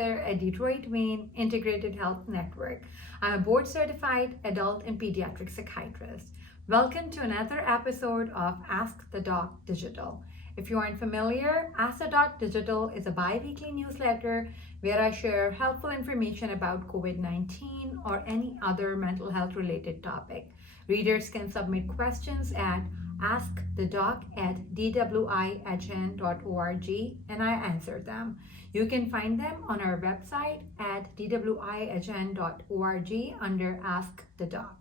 officer at DWIHN Integrated Health Network. I'm a board certified adult and pediatric psychiatrist. Welcome to another episode of Ask the Doc Digital. If you aren't familiar, Askthedoc Digital is a bi-weekly newsletter where I share helpful information about COVID-19 or any other mental health related topic. Readers can submit questions at askthedoc@DWIHN.org and I answer them. You can find them on our website at DWIHN.org under Ask the Doc.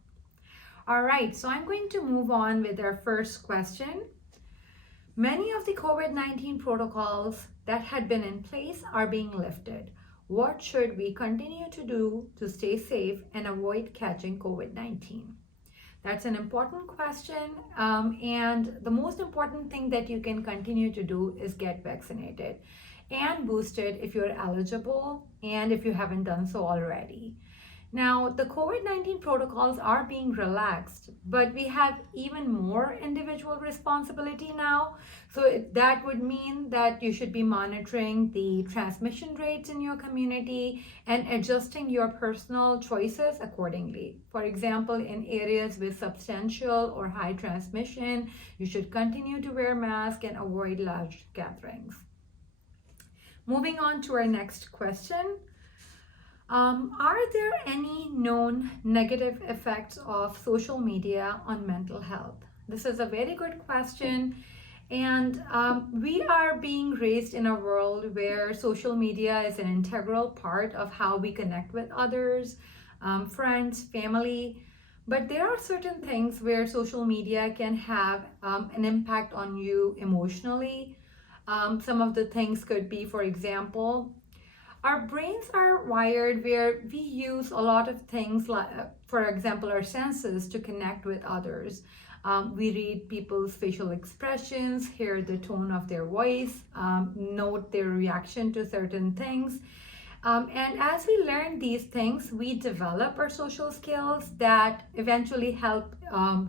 All right, so I'm going to move on with our first question. Many of the COVID-19 protocols that had been in place are being lifted. What should we continue to do to stay safe and avoid catching COVID-19? That's an important question, and the most important thing that you can continue to do is get vaccinated and boosted if you're eligible and if you haven't done so already. Now, the COVID-19 protocols are being relaxed, but we have even more individual responsibility now. So that would mean that you should be monitoring the transmission rates in your community and adjusting your personal choices accordingly. For example, in areas with substantial or high transmission, you should continue to wear masks and avoid large gatherings. Moving on to our next question. Are there any known negative effects of social media on mental health? This is a very good question. And we are being raised in a world where social media is an integral part of how we connect with others, friends, family. But there are certain things where social media can have an impact on you emotionally. Some of the things could be, for example, our brains are wired where we use a lot of things like, for example, our senses to connect with others. We read people's facial expressions, hear the tone of their voice, note their reaction to certain things. And as we learn these things, we develop our social skills that eventually help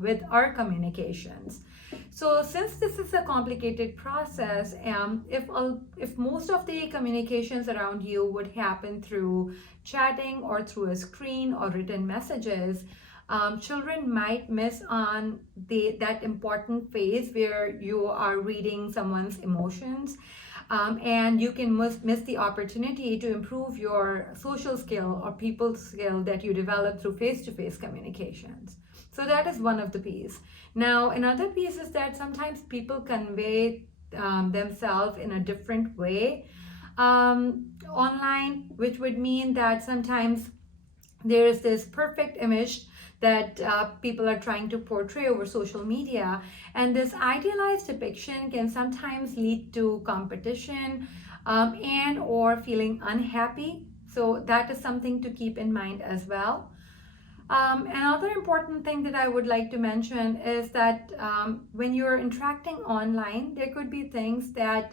with our communications. So since this is a complicated process, if most of the communications around you would happen through chatting or through a screen or written messages, children might miss on that important phase where you are reading someone's emotions. And you can miss the opportunity to improve your social skill or people skill that you develop through face-to-face communications. So that is one of the pieces. Now, another piece is that sometimes people convey themselves in a different way online, which would mean that sometimes there is this perfect image that people are trying to portray over social media. And this idealized depiction can sometimes lead to competition and or feeling unhappy. So that is something to keep in mind as well. Another important thing that I would like to mention is that when you're interacting online, there could be things that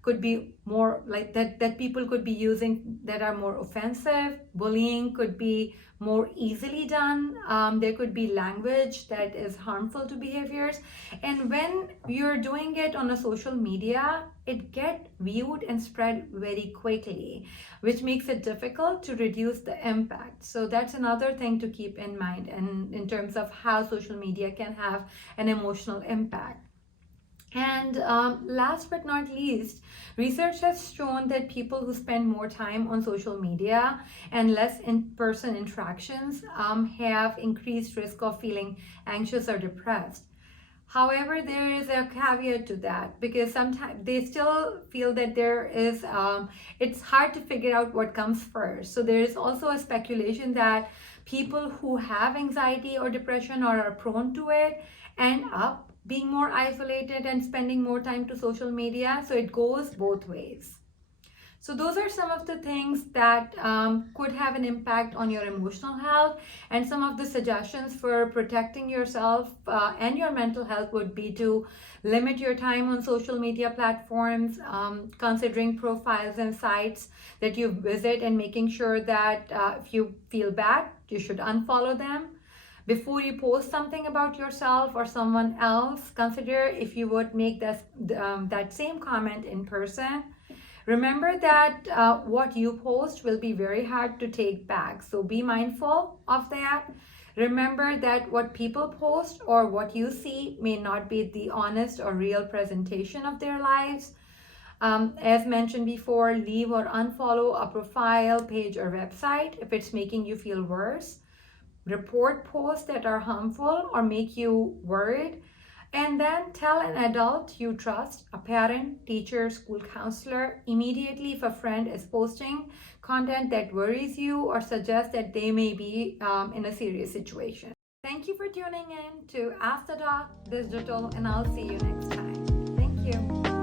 could be more like that people could be using that are more offensive. Bullying could be more easily done. There could be language that is harmful to behaviors. And when you're doing it on a social media, it gets viewed and spread very quickly, which makes it difficult to reduce the impact. So that's another thing to keep in mind, and in terms of how social media can have an emotional impact. And last but not least, research has shown that people who spend more time on social media and less in-person interactions have increased risk of feeling anxious or depressed. However, there is a caveat to that, because sometimes they still feel that it's hard to figure out what comes first. So there is also a speculation that people who have anxiety or depression or are prone to it end up being more isolated and spending more time to social media. So it goes both ways. So those are some of the things that could have an impact on your emotional health, and some of the suggestions for protecting yourself and your mental health would be to limit your time on social media platforms, considering profiles and sites that you visit and making sure that if you feel bad, you should unfollow them. Before you post something about yourself or someone else, consider if you would make that same comment in person. Remember that what you post will be very hard to take back. So be mindful of that. Remember that what people post or what you see may not be the honest or real presentation of their lives. As mentioned before, leave or unfollow a profile, page, or website if it's making you feel worse. Report posts that are harmful or make you worried. And then tell an adult you trust, a parent, teacher, school counselor, immediately if a friend is posting content that worries you or suggests that they may be in a serious situation. Thank you for tuning in to Askthedoc Digital, and I'll see you next time. Thank you.